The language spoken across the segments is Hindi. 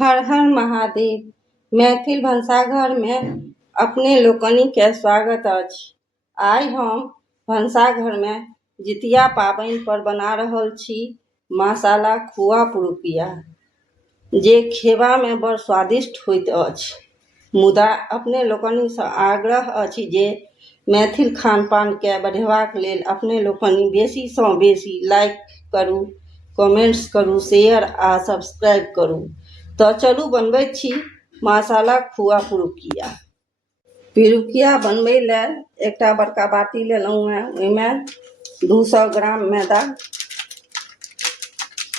हर हर महादेव। मैथिल भनसाघर में अपने लोकनि के स्वागत अछि। आइ हम भनसाघर में जितिया पाबनि पर बना रहल छी मसाला खुआ पुरुकिया, जे खेबा में बड़ स्वादिष्ट होइत अछि। मुदा अपने लोकनि सँ आग्रह अछि जे मैथिल खानपान के बढ़ेबाक लेल अपने लोकनि बेसी सँ बेसी लाइक करू, कमेंट्स करू, शेयर आ सब्सक्राइब करू। तो चलू बनबैत छी मसाला खुआ पुरुकिया। पिरुकिया बनबै लेल एकटा बड़का बाटी लेलहुँ हैं। ओहिमे 200 ग्राम मैदा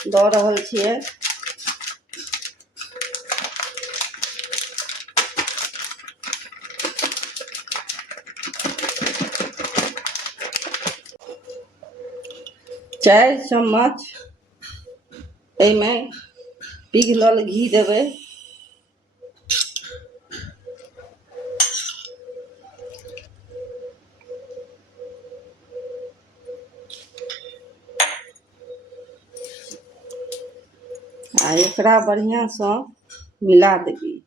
दऽ रहल छियै। चारि चम्मच एहिमे पिघलल घी देबै। आ एकरा बढ़िया सँ मिला देबै।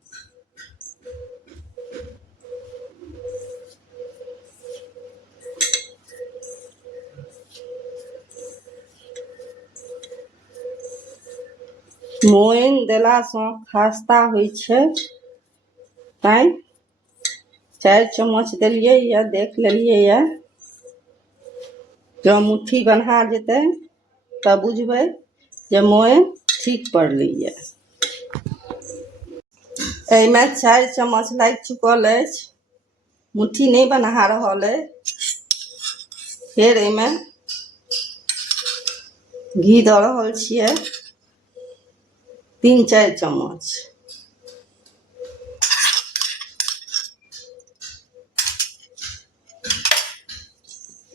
मोइन देला सँ खास्ता होइ छै, तैं 4 चम्मच देलियै या देख लेलियै या। जब मुट्ठी बन्हा जेतै तब बुझबै जे मोइन ठीक पड़लैया। एहिमे 4 चम्मच लागि चुकल अछि, मुट्ठी नहीं बन्हा रहल है। फिर एहिमे घी दऽ रहल छियै 3-4 चम्मच।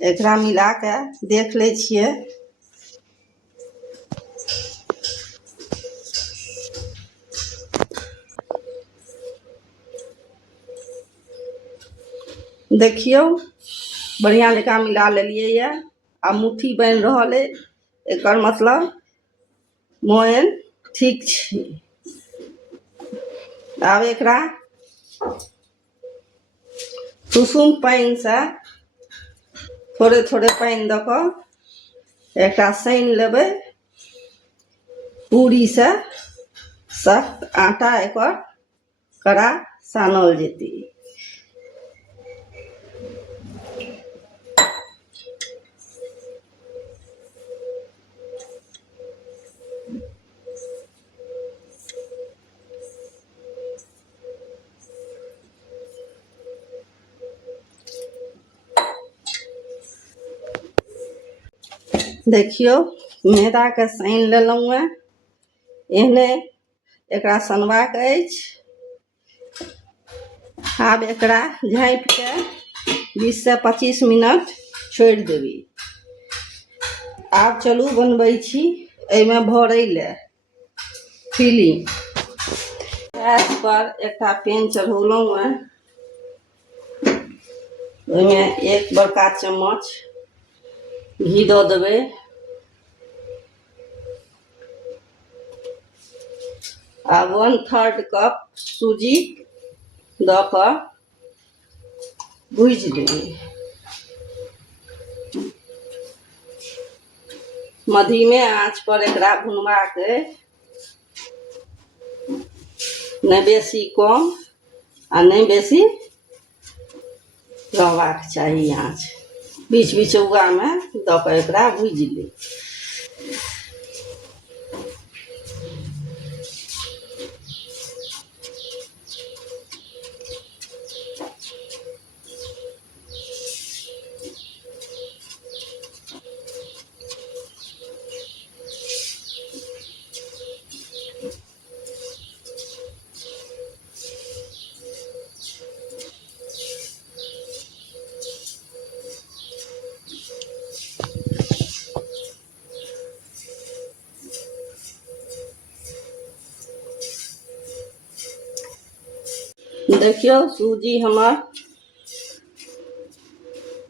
एकरा मिला के देख ले छियै। देखियो बढ़िया जकाँ मिला लेलियै या। अब मुट्ठी बन रहल है, एकर मतलब मोइन ठीक छै। अब एकरा सुसुम पानि से थोड़े थोड़े पानि दऽ कऽ एकरा सानि लेबै। पूरी से सख्त आटा एकर कड़ा सानल जेतै। देखियो मैदा के सानि लेलहुँ हैं। एहने एकरा सनबाक अछि। आब एकरा झाँपि के 20 से 25 मिनट छोड़ि देबै। आब चलू बनबै छी एहिमे भरै ले फिलिंग। गैस पर एकटा पैन चढ़ौलहुँ हैं। ओहिमे 1 बड़का चम्मच घी दऽ देबै। आ 1/3 कप सूजी दऽ कऽ भूजि देबै। मध्यमे आँच पर एकरा भुनबाक है, नहीं बेसी कम आ नहीं बेसी रहबाक चाही आँच। बीच बीचौआ में दऽ कऽ एकरा भूजि ली। देखियो सूजी हमर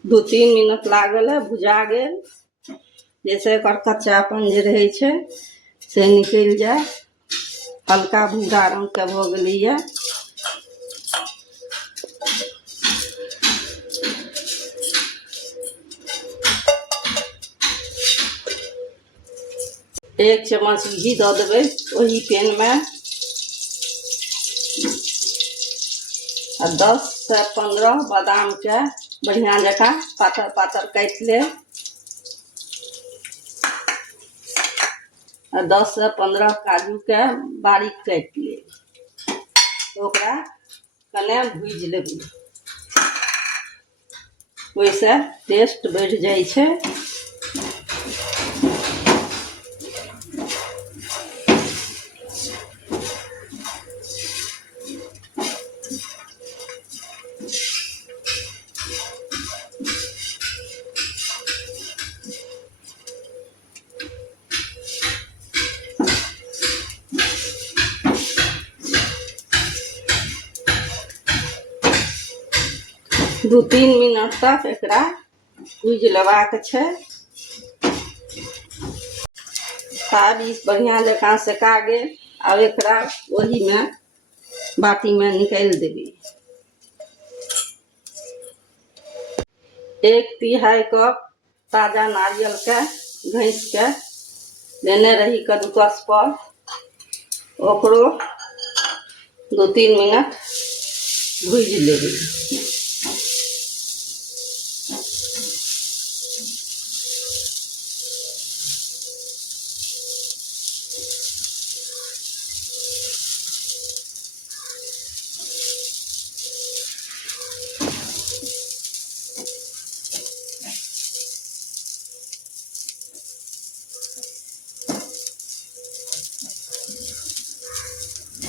2-3 मिनट लागल है, भुजा गेल। जैसे एकर कच्चापन जे रहै छै से निकलि जाए। हल्का भूरा रंग के भ गेलैया। एक चम्मच घी दऽ देबै ओही पैन में आ 10 से 15 बादाम के बढ़िया जकाँ पातर पातर काटि ले आ 10 से 15 काजू के बारीक काटि ले, ओकरा कने भूज लेबै, ओइसे टेस्ट बढ़ जाइ छै। 2-3 मिनट तक एकरा भूज लेबाक छै। ताबी बढ़िया जकाँ सेका गेल। अब एकरा ओही में बाटी में निकाल देबै। 1/3 कप ताजा नारियल के घस के लेने रही कद्दूकस पर, ओकरो 2-3 मिनट भूज लेबै।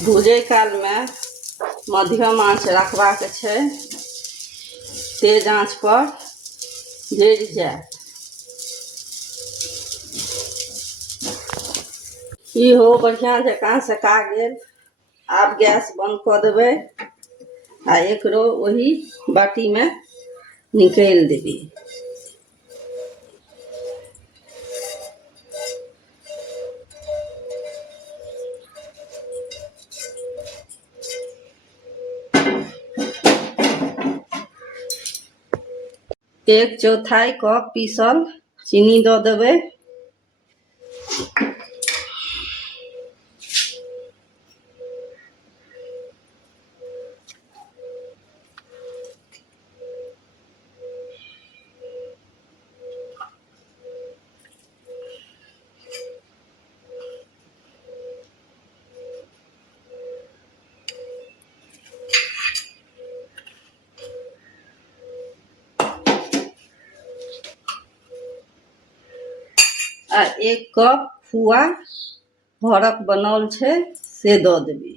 भूजे काल में मध्यम आँच रखबाक छै, तेज आँच पर जरि जायत। इहो बढ़िया जकाँ सेका गेल। आब गैस बंद कऽ देबै आ एकरो ओही बाटी में निकाल देबै। एक चौथाई कप पीसल चीनी दऽ देबै। आ 1 कप खुआ घरक बनल छै से दऽ देबै।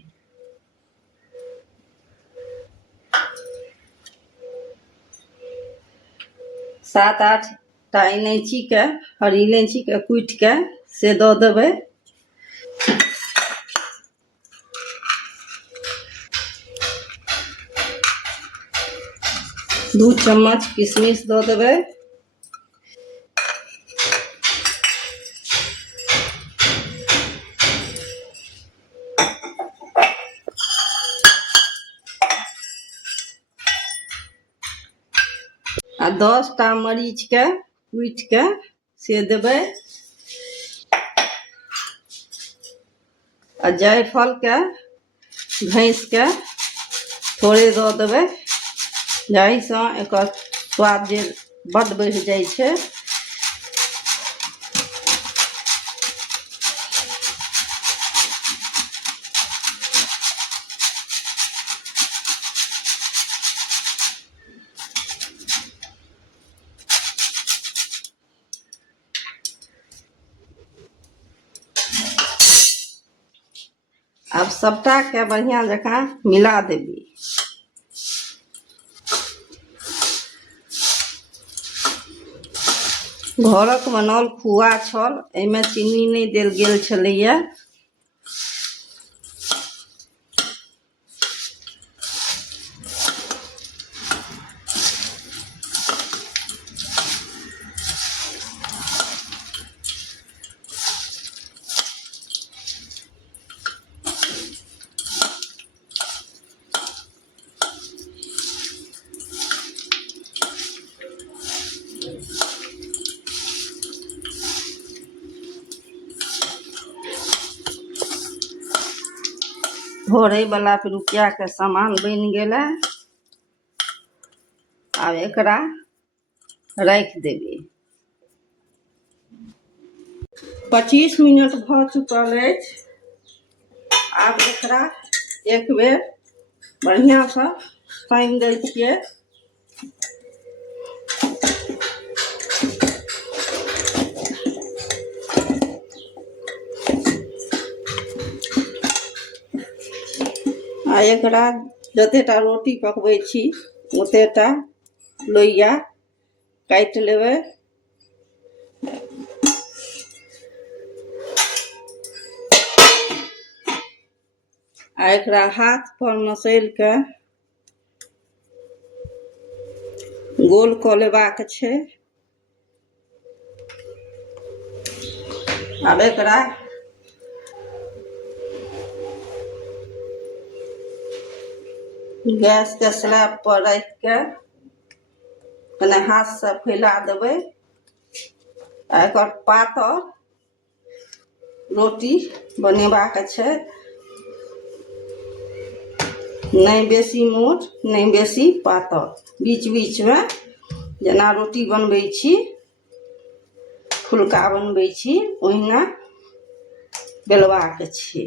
सात आठ टा इलायची के, हरी इलायची के कुटि के से दऽ देबै। दू चम्मच किशमिश दऽ देबै। आ 10 टा मरीच के कुटि के से देबै। आ जायफल के घस के थोड़े दऽ देबै, जाहिसँ एकर स्वाद जे बड्ड बढ़ि जाइ छै। अब सबटा के बढ़िया जकाँ मिला देबै। घरक बनल खुआ छल, एहिमे चीनी नहीं देल गेल छलैया। भोरे वाला पिरुकिया के सामान बन गेलै। आब एकरा राखि देबै। 25 मिनट भऽ चुकल अछि। आब एकरा एक बेर बढ़िआँसँ सानि दै छियै। आ एकरा जतेटा रोटी पकबै छी ओतेटा लोइया काटि लेबै। आ एकरा हाथ पर मसैल के गोल कऽ लेबाक छै। आब एकरा गैस के स्लैब पर राखि के कने हाथ से फैला देबै। आ एकर पातर रोटी बनेबाक छै, नहीं बेसी मोट नहीं बेसी पातर, बीच बीच में जेना रोटी बनबै छी, फुलका बनबै छी ओहिना बेलबाक छै।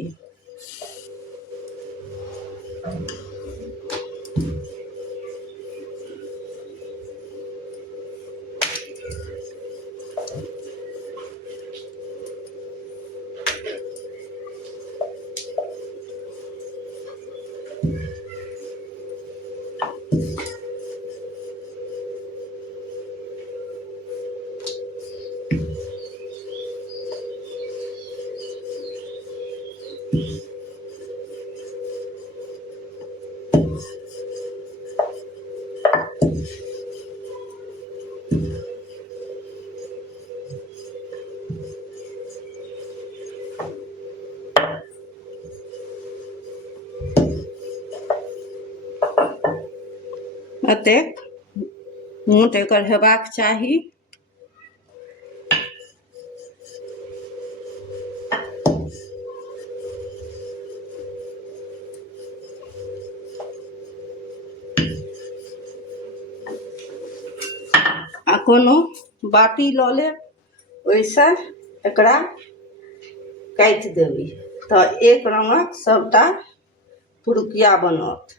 एतेक मोट एकर हेबाक चाही। आ कोनो बाटी लऽ लेब, ओहिसँ एकरा काटि देबै तऽ एक रंगक सबटा पुरुकिया बनत।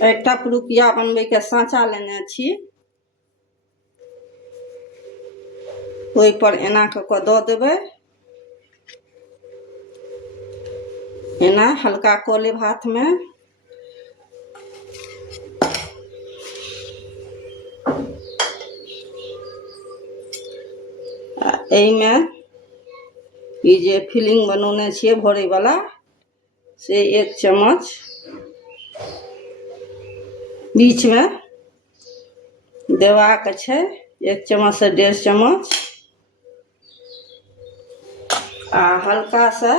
एकटा पुरुकिया बनबैके साँचा लेने छी, ओहि पर एना कऽ कऽ दऽ देबै। एना हल्का कऽ लेब हाथ में। आ एहिमे ई जे फिलिंग बनौने छियै भरै वाला से 1 चम्मच बीच में देबाक छै, 1 चम्मच से 1.5 चम्मच। आ हल्का सा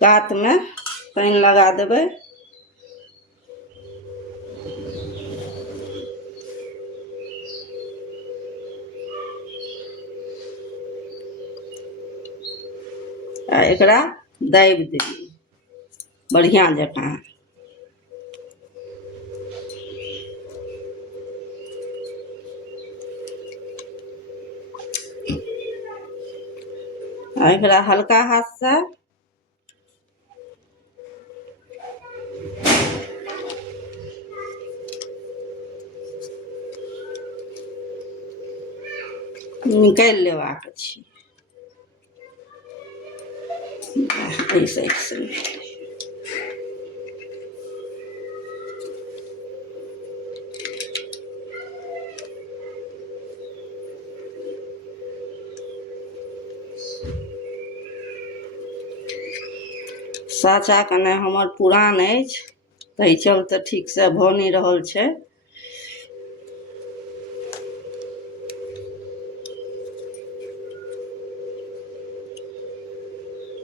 कात में पानि लगा देबै। आ एकरा दाबि देबै बढ़िआँ जकाँ। आ एकरा हल्का हाथ से निकालि लेबाक छै। एहि साइड से साचा कने हमर पुरान अछि, ताहि चलते ठीक से भऽ नहीं रहल छै।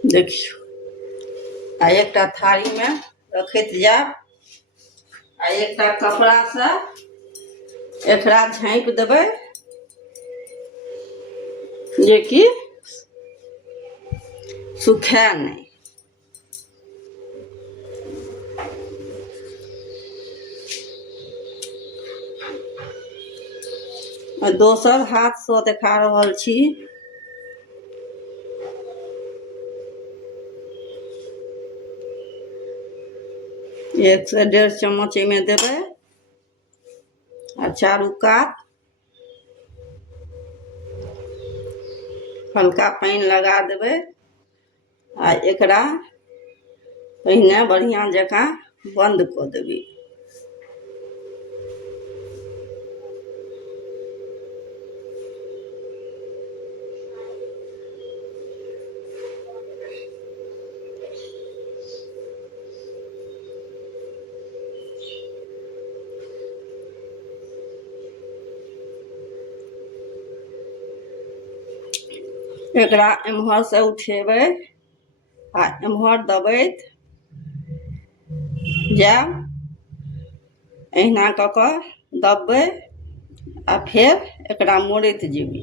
देखियो, आ एकटा थारी में रखैत जाब, आ एकटा कपड़ा से एकरा झाँप देबै जे कि सुखे नहीं। दोसर हाथ से देखा रहल छी। एक से 1.5 चम्मच में देबै, आ चारू कात हल्का पानी लगा देबै, आ एकरा पहिने बढ़िया जकाँ बंद कऽ देबै। एकरा एम्हर से उठेबै आ एम्हर दबैत जायब, अहिना कऽ कऽ दबबै आ फेर एकरा मोड़ैत जेबै।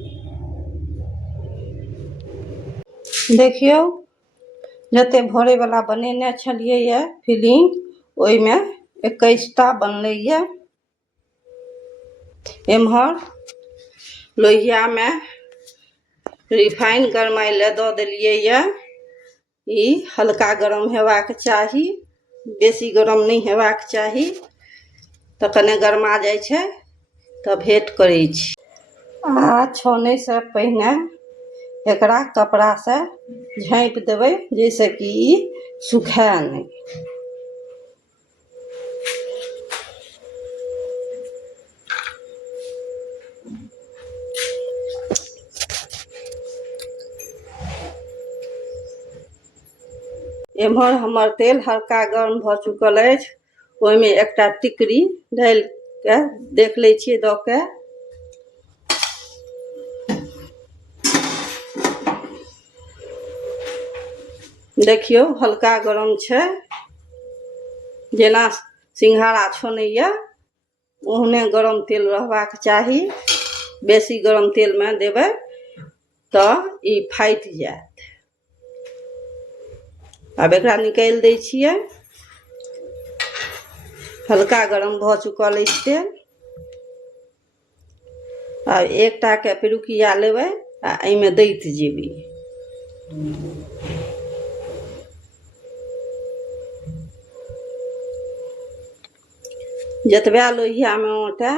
देखियौ, जते भरे वाला बनेने छलियै ये फिलिंग, ओहिमे 21टा बनलै ये। एम्हर लोहिया में रिफाइन गरमाय ले दऽ देलियै ये। ई हल्का गरम हेबाक चाही, बेसी गरम नहीं हेबाक चाही, तऽ कने गरमा जाइ छै तऽ भेट करै छी। आ छानै से पहिने एकरा कपड़ा से झाँपि देबै, जैसे कि ई सुखे नहीं। एम्हर हमर तेल हल्का गर्म भऽ चुकल अछि, ओहिमे एकटा टिकरी डालि के देख लै छियै दऽ के। देखियौ, हल्का गरम छै, जेना सिंघाड़ा छोनैया ओहने गरम तेल रहबाक चाही। बेसी गरम तेल में देबै तऽ ई फाटि जायत। आब एकरा निकालि दै छियै। हल्का गरम भऽ चुकल अछि तेल। आब एकटा के पिरुकिया लेबै आ एहिमे दैत जेबै। जतबे लोहिया में अँटे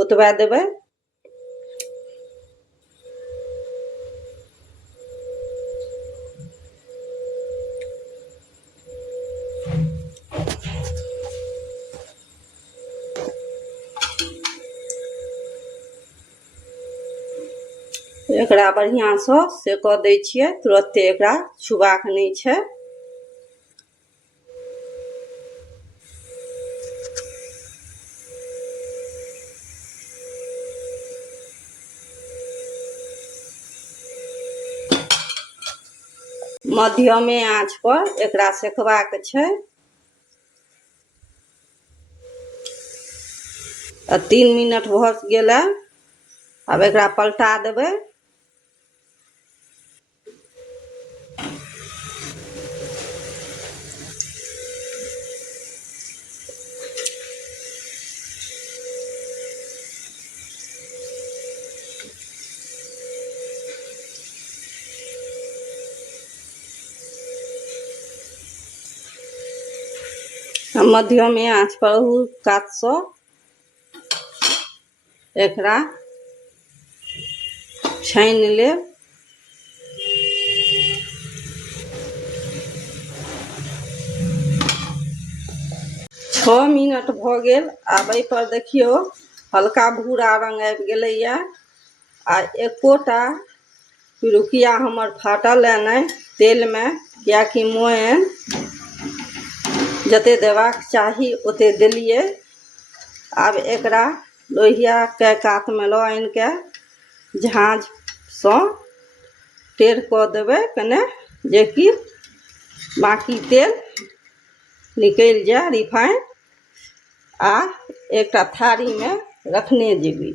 ओतबे देबै। एकरा बढ़िया से सेकऽ दै छियै, तुरत्ते एकरा छुबाक नहीं छै। मध्यमे आँच पर एकरा सेकबाक छै। 3 मिनट भऽ गेलै। आब एकरा पलटा देबै। मध्यमे आँच पर ओहू कात से एकरा छानि लेब। छः मिनट भऽ गेल। आब एहि पर देखियौ हल्का भूरा रंग आबि गेलैया, आ एकोटा पिरुकिया हमर फाटल है नहीं तेल में, कियाकि मोयन जते देबाक चाही ओते देलियै। आब एकरा लोहियाके कातमे लऽ आनि कऽ झाँझसँ टेढ़ कऽ देबै कने, जेकि बाकी तेल निकलि जाय रिफाइन, आ एकटा थारीमे रखने जेबै।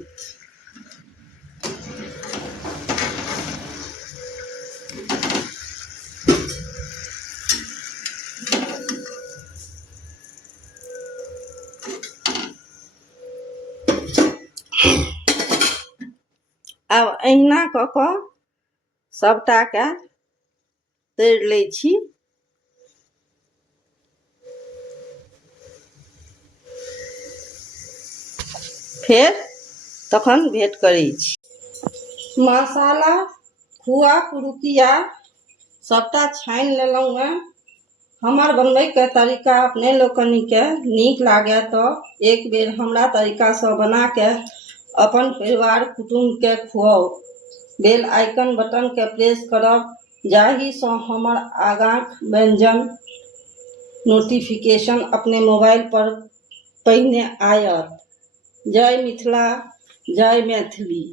आब अहिना कऽ कऽ सभटाके तैर लै छी। फेर तखन भेँट करै छी। मसाला खुआ पुरुकिया सभटा छानि लेलहुँ हेँ। हमर बनबैके तरीका अपने लोकनिके नीक लागय तऽ एक बेर हमरा तरीकासँ बना कऽ अपन परिवार कुटुम्बके खुआउ। बेल आइकन बटनके प्रेस करब, जाहिसँ हमर आगाँक व्यञ्जन नोटिफिकेशन अपने मोबाइल पर पहिने आयत। जय मिथिला, जय मैथिली।